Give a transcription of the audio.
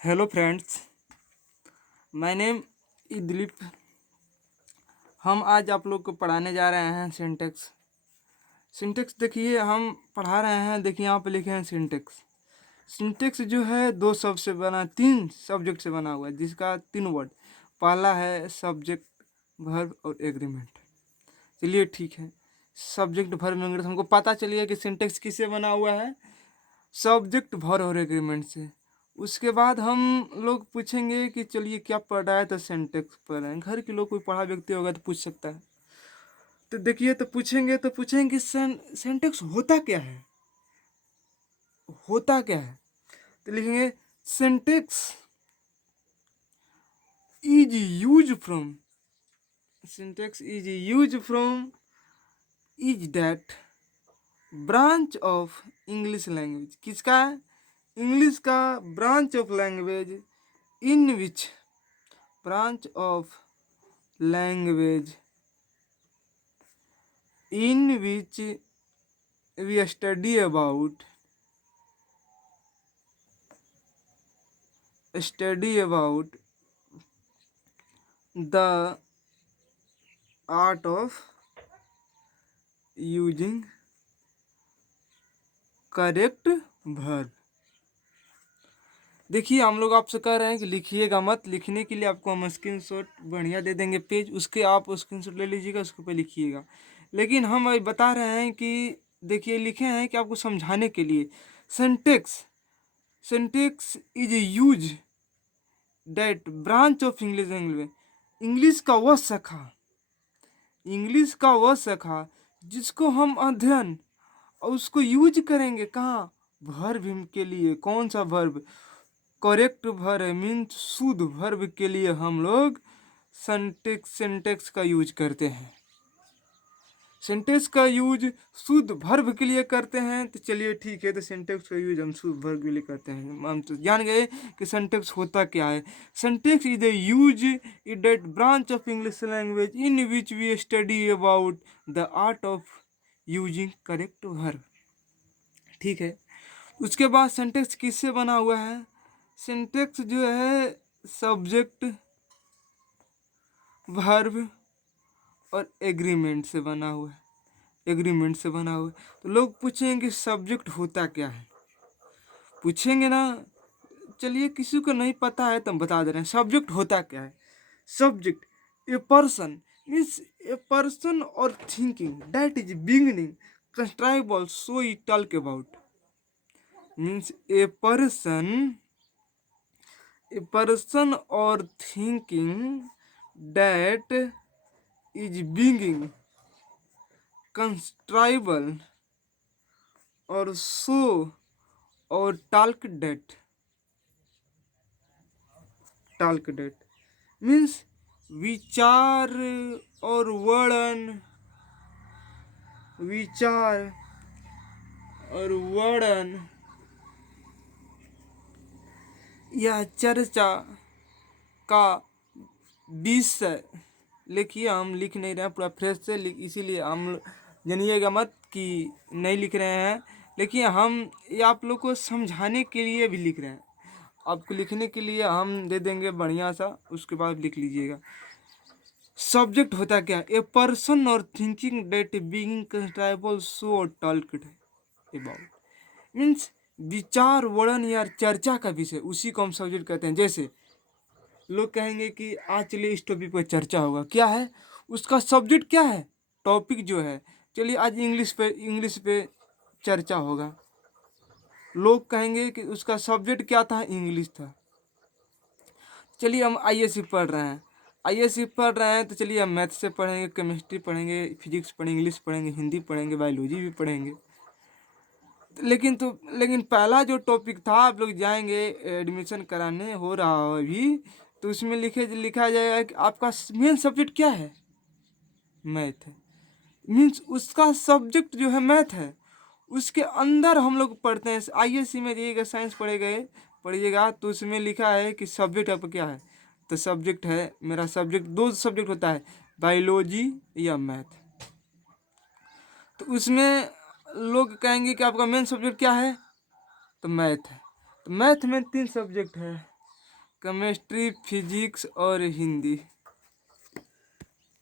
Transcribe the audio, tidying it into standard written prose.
Hello friends, my name is Dilip. हम आज आप लोग को पढ़ाने जा रहे हैं सिंटेक्स। सिंटेक्स देखिए हम पढ़ा रहे हैं। देखिए यहाँ पे लिखे हैं सिंटेक्स। सिंटेक्स जो है तीन सब्जेक्ट से बना हुआ है, जिसका तीन वर्ड। पहला है सब्जेक्ट, वर्ब और एग्रीमेंट। चलिए ठीक है, सब्जेक्ट वर्ब एग्रीमेंट हमको पता चलिए कि सिंटेक्स किससे बना हुआ है। सब्जेक्ट वर्ब और एग्रीमेंट से। उसके बाद हम लोग पूछेंगे कि चलिए क्या पढ़ रहा है, तो सिंटेक्स पढ़ रहे हैं। घर के लोग कोई पढ़ा व्यक्ति होगा तो पूछ सकता है। तो देखिए, तो पूछेंगे सिंटेक्स होता क्या है, होता क्या है। तो लिखेंगे syntax is use from, syntax is use from is that branch of English language. किसका है? इंग्लिश का branch of language in which, branch of language in which we study about the art of using correct verb। देखिए हम लोग आपसे कह रहे हैं कि लिखिएगा मत। लिखने के लिए आपको हम स्क्रीनशॉट बढ़िया दे देंगे पेज, उसके आप स्क्रीनशॉट ले लीजिएगा, उसके पे लिखिएगा। लेकिन हम अभी बता रहे हैं कि देखिए लिखे हैं कि आपको समझाने के लिए syntax, syntax is use that branch of English language, English का वह शाखा, इंग्लिश का वह शाखा जिसको हम अध्ययन और उसको यूज करेंगे कहाँ? वर्ब के लिए। कौन सा वर्ब? करेक्ट वर्ब मीन्स शुद्ध वर्ब के लिए हम लोग सिंटेक्स का यूज करते हैं। सिंटेक्स का यूज शुद्ध वर्ब के लिए करते हैं। तो चलिए ठीक है, तो सिंटेक्स का यूज हम शुद्ध वर्ब के लिए करते हैं। हम तो जान गए कि सिंटेक्स होता क्या है। Syntax is a use it that branch of English language in which we study about the art of using correct verb. ठीक है, उसके बाद सिंटेक्स किससे बना हुआ है? सिंटेक्स जो है सब्जेक्ट, वर्ब और एग्रीमेंट से बना हुआ है। एग्रीमेंट से बना हुआ है। तो लोग पूछेंगे सब्जेक्ट होता क्या है, पूछेंगे ना। चलिए किसी को नहीं पता है तो हम बता दे रहे हैं सब्जेक्ट होता क्या है। Subject a person means a person or thinking that is beginning कंस्ट्राइबल so I talk about, means a person or thinking that is being constructible or so or talk that means विचार और विचार और वर्णन या चर्चा का विषय। लिखिए, हम लिख नहीं रहे हैं, पूरा फ्रेश से इसीलिए हम जानिएगा मत कि नहीं लिख रहे हैं। लेकिन हम ये आप लोग को समझाने के लिए भी लिख रहे हैं। आपको लिखने के लिए हम दे देंगे बढ़िया सा, उसके बाद लिख लीजिएगा। सब्जेक्ट होता क्या? A person or thinking that being कंस्ट्राइबल सो टॉक्ड अबाउट, मीन्स विचार वर्णन या चर्चा का विषय, उसी को हम सब्जेक्ट कहते हैं। जैसे लोग कहेंगे कि आज चलिए इस टॉपिक पर चर्चा होगा, क्या है उसका सब्जेक्ट, क्या है टॉपिक जो है। चलिए आज इंग्लिश पे चर्चा होगा। लोग कहेंगे कि उसका सब्जेक्ट क्या था? इंग्लिश था। चलिए हम आईएससी पढ़ रहे हैं, तो चलिए हम मैथ से पढ़ेंगे, केमिस्ट्री पढ़ेंगे, फिजिक्स पढ़ेंगे, इंग्लिश पढ़ेंगे, हिंदी पढ़ेंगे, बायोलॉजी भी पढ़ेंगे। लेकिन पहला जो टॉपिक था, आप लोग जाएंगे एडमिशन कराने, हो रहा हो अभी, तो उसमें लिखा जाएगा कि आपका मेन सब्जेक्ट क्या है? मैथ है। मीन्स उसका सब्जेक्ट जो है मैथ है। उसके अंदर हम लोग पढ़ते हैं। आईएससी में जाइएगा, साइंस पढ़िएगा तो उसमें लिखा है कि सब्जेक्ट आपका क्या है। तो सब्जेक्ट है, मेरा सब्जेक्ट, दो सब्जेक्ट होता है, बायोलॉजी या मैथ। तो उसमें लोग कहेंगे कि आपका मेन सब्जेक्ट क्या है? तो मैथ है। तो मैथ में तीन सब्जेक्ट है, केमिस्ट्री, फिजिक्स और हिंदी।